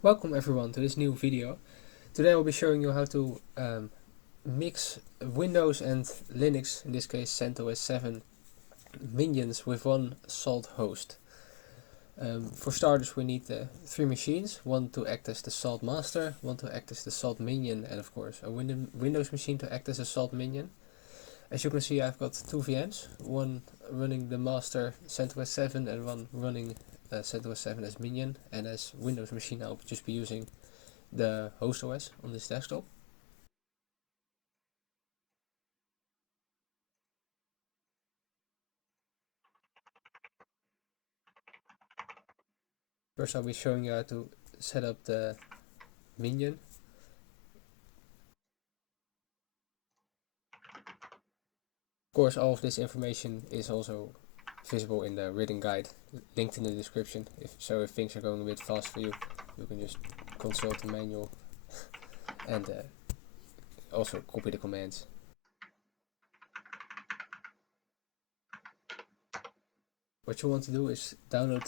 Welcome everyone to this new video. Today I'll be showing you how to mix Windows and Linux, in this case CentOS 7 minions with one Salt host. For starters we need 3 machines, one to act as the Salt master, one to act as the Salt minion, and of course a Windows machine to act as a Salt minion. As you can see, I've got 2 VMs, one running the master CentOS 7 and one running CentOS 7 as minion, and as Windows machine I'll just be using the host OS on this desktop. First I'll be showing you how to set up the minion. Of course, all of this information is also visible in the written guide linked in the description. If things are going a bit fast for you, you can just consult the manual and also copy the commands. What you want to do is download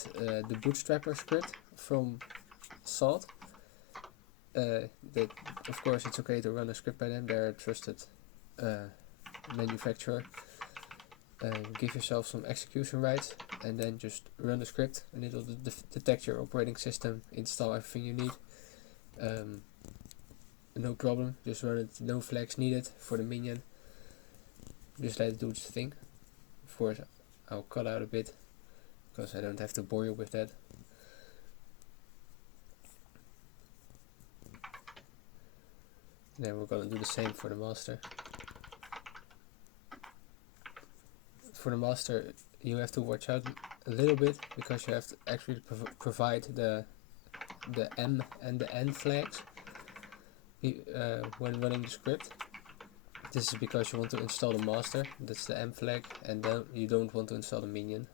the bootstrapper script from Salt. That, of course, it's okay to run a script by them. They're a trusted manufacturer. Give yourself some execution rights and then just run the script, and it will detect your operating system, install everything you need. No problem, just run it, no flags needed for the minion. Just let it do its thing. Of course, I'll cut out a bit because I don't have to bore you with that. Then we're gonna do the same for the master. For the master, you have to watch out a little bit because you have to actually provide the M and the N flags when running the script. This is because you want to install the master, that's the M flag, and then you don't want to install the minion,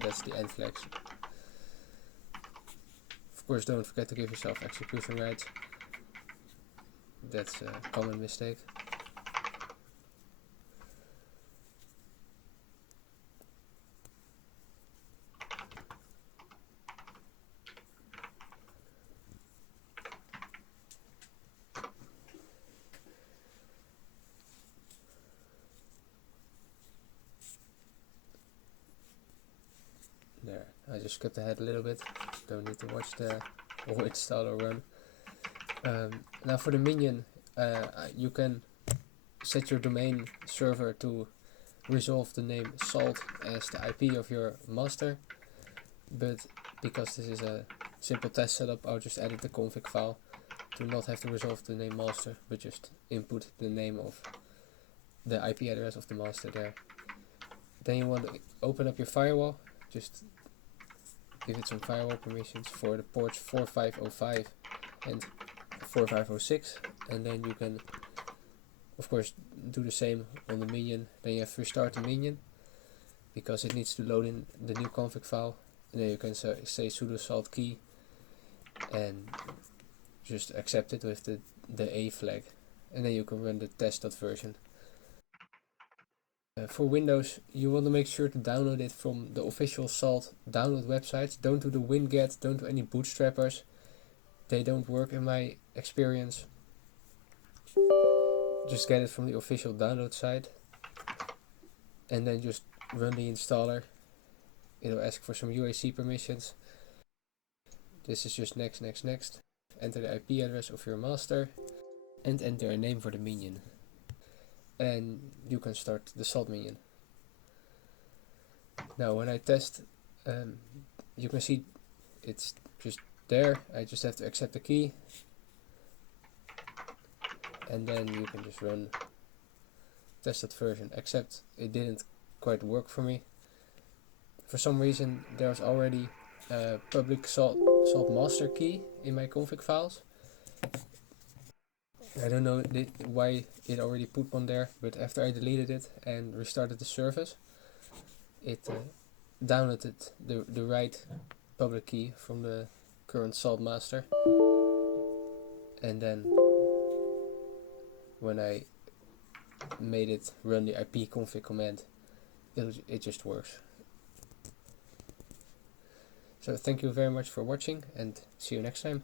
that's the N flags. Of course, don't forget to give yourself execution rights. That's a common mistake. There, I just skipped ahead a little bit, don't need to watch the whole install or run. Now for the minion, you can set your domain server to resolve the name Salt as the IP of your master, but because this is a simple test setup, I'll just edit the config file to not have to resolve the name master, but just input the name of the IP address of the master there. Then you want to open up your firewall, just give it some firewall permissions for the ports 4505 and 4506, and then you can of course do the same on the minion. Then you have to restart the minion because it needs to load in the new config file, and then you can say sudo salt key and just accept it with the A flag, and then you can run the test.version. For Windows, you want to make sure to download it from the official Salt download websites. Don't do the winget, don't do any bootstrappers. They don't work in my experience. Just get it from the official download site and then just run the installer. It'll ask for some UAC permissions. This is just next. Enter the IP address of your master and enter a name for the minion. And you can start the Salt minion. Now when I test, you can see it's just there. I just have to accept the key, and then you can just run test.version, except it didn't quite work for me. For some reason there's already a public salt master key in my config files. I don't know why it already put one there, but after I deleted it and restarted the service, it downloaded the right public key from the current Salt master, and then when I made it run the ipconfig command, it just works. So thank you very much for watching, and see you next time.